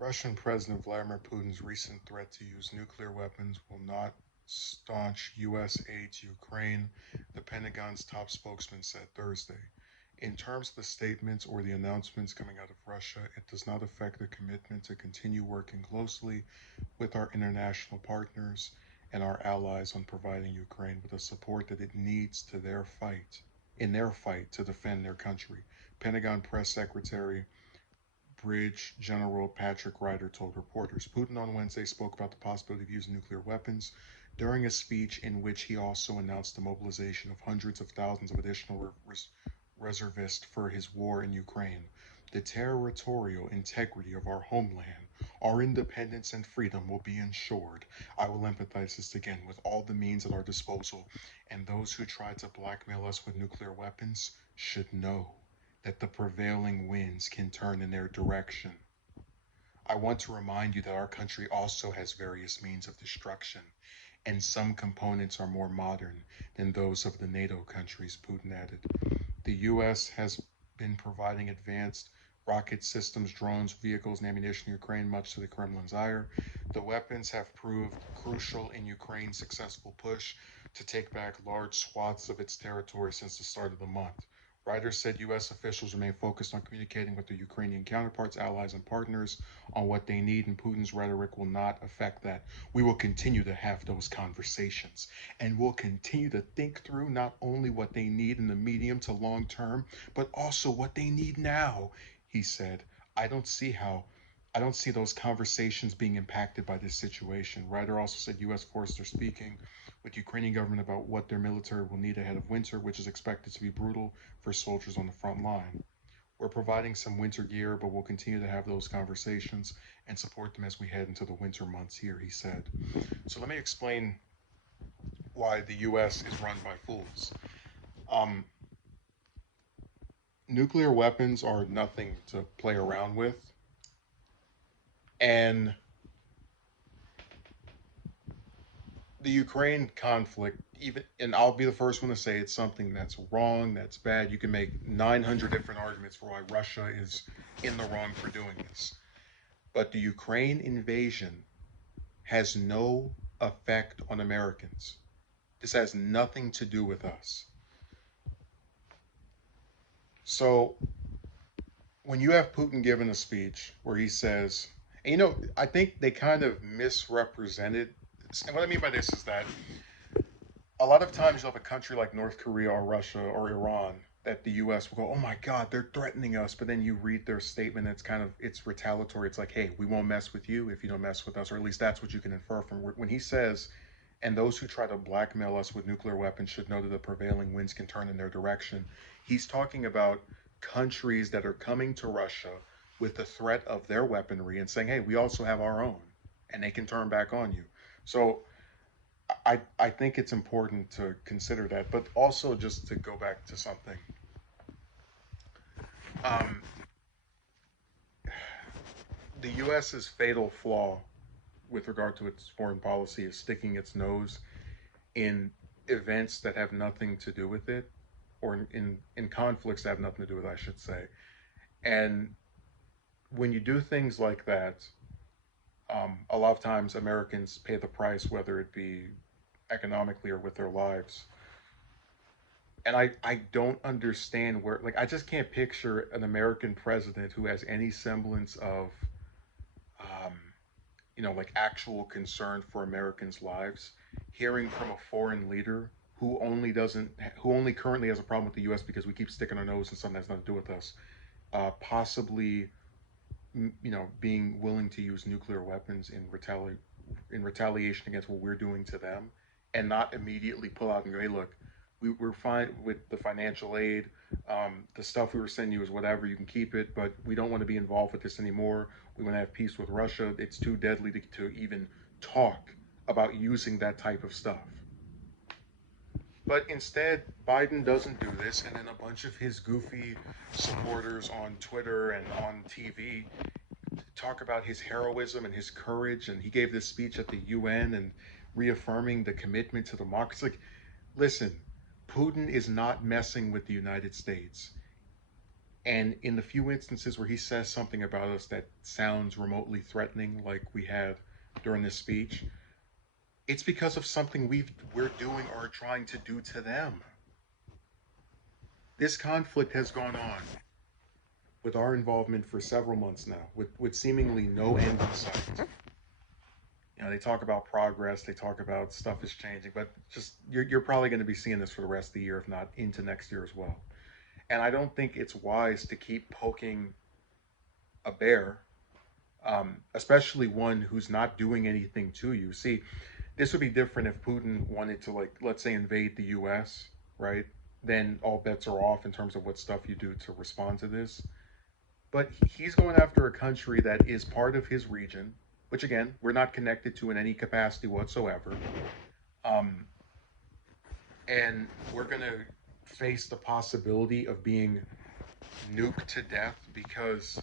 Russian President Vladimir Putin's recent threat to use nuclear weapons will not staunch U.S. aid to Ukraine, the Pentagon's top spokesman said Thursday. In terms of the statements or the announcements coming out of Russia, it does not affect the commitment to continue working closely with our international partners and our allies on providing Ukraine with the support that it needs in their fight to defend their country. Pentagon Press Secretary Bridge General Patrick Ryder told reporters. Putin on Wednesday spoke about the possibility of using nuclear weapons during a speech in which he also announced the mobilization of hundreds of thousands of additional reservists for his war in Ukraine. The territorial integrity of our homeland, our independence and freedom will be ensured. I will empathize this again with all the means at our disposal, and those who try to blackmail us with nuclear weapons should know that the prevailing winds can turn in their direction. I want to remind you that our country also has various means of destruction, and some components are more modern than those of the NATO countries, Putin added. The U.S. has been providing advanced rocket systems, drones, vehicles, and ammunition to Ukraine, much to the Kremlin's ire. The weapons have proved crucial in Ukraine's successful push to take back large swaths of its territory since the start of the month. Ryder said U.S. officials remain focused on communicating with their Ukrainian counterparts, allies, and partners on what they need, and Putin's rhetoric will not affect that. We will continue to have those conversations, and we'll continue to think through not only what they need in the medium to long term, but also what they need now, he said. I don't see how. I don't see those conversations being impacted by this situation. Ryder also said U.S. forces are speaking with the Ukrainian government about what their military will need ahead of winter, which is expected to be brutal for soldiers on the front line. We're providing some winter gear, but we'll continue to have those conversations and support them as we head into the winter months here, he said. So let me explain why the U.S. is run by fools. Um, Nuclear weapons are nothing to play around with. And the Ukraine conflict, even, and I'll be the first one to say it's something that's wrong, that's bad. You can make 900 different arguments for why Russia is in the wrong for doing this. But the Ukraine invasion has no effect on Americans. This has nothing to do with us. So when you have Putin giving a speech where he says, and I think they kind of misrepresented. And what I mean by this is that a lot of times you'll have a country like North Korea or Russia or Iran that the U.S. will go, oh my God, they're threatening us. But then you read their statement, it's retaliatory. It's like, hey, we won't mess with you if you don't mess with us, or at least that's what you can infer from when he says, and those who try to blackmail us with nuclear weapons should know that the prevailing winds can turn in their direction. He's talking about countries that are coming to Russia with the threat of their weaponry and saying, hey, we also have our own, and they can turn back on you. So I think it's important to consider that, but also just to go back to something. Um, the U.S.'s fatal flaw with regard to its foreign policy is sticking its nose in events that have nothing to do with it, or in conflicts that have nothing to do with it, I should say. And when you do things like that, a lot of times Americans pay the price, whether it be economically or with their lives. And I don't understand where, like, I just can't picture an American president who has any semblance of um, like actual concern for Americans' lives, hearing from a foreign leader who only currently has a problem with the U.S. because we keep sticking our nose in something that has nothing to do with us, possibly being willing to use nuclear weapons in retaliation against what we're doing to them, and not immediately pull out and go, hey, look, we're fine with the financial aid. The stuff we were sending you is whatever. You can keep it, but we don't want to be involved with this anymore. We want to have peace with Russia. It's too deadly to even talk about using that type of stuff. But instead, Biden doesn't do this, and then a bunch of his goofy supporters on Twitter and on TV talk about his heroism and his courage. And he gave this speech at the UN and reaffirming the commitment to democracy. Like, listen, Putin is not messing with the United States. And in the few instances where he says something about us that sounds remotely threatening, like we had during this speech, it's because of something we're doing or trying to do to them. This conflict has gone on with our involvement for several months now, with seemingly no end in sight. They talk about progress, they talk about stuff is changing, but just you're probably going to be seeing this for the rest of the year, if not into next year as well. And I don't think it's wise to keep poking a bear, especially one who's not doing anything to you. See, this would be different if Putin wanted to, like, let's say, invade the U.S., right? Then all bets are off in terms of what stuff you do to respond to this. But he's going after a country that is part of his region, which again we're not connected to in any capacity whatsoever. Um, and we're going to face the possibility of being nuked to death because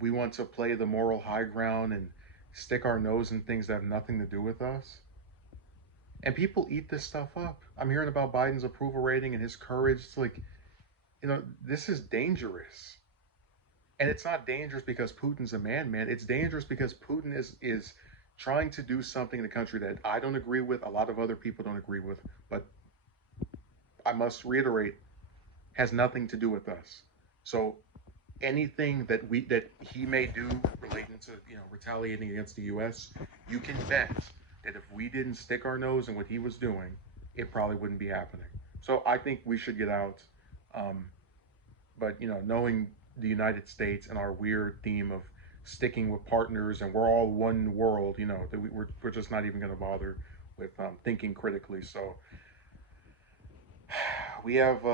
we want to play the moral high ground and stick our nose in things that have nothing to do with us. And people eat this stuff up. I'm hearing about Biden's approval rating and his courage. It's like, this is dangerous. And it's not dangerous because Putin's a man. It's dangerous because Putin is trying to do something in the country that I don't agree with, a lot of other people don't agree with, but I must reiterate, has nothing to do with us. So anything that he may do relating to retaliating against the U.S., you can bet that if we didn't stick our nose in what he was doing, it probably wouldn't be happening. So I think we should get out. Um, but knowing the United States and our weird theme of sticking with partners and we're all one world, that we're just not even going to bother with thinking critically. So we have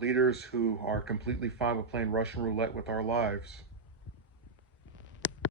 leaders who are completely fine with playing Russian roulette with our lives.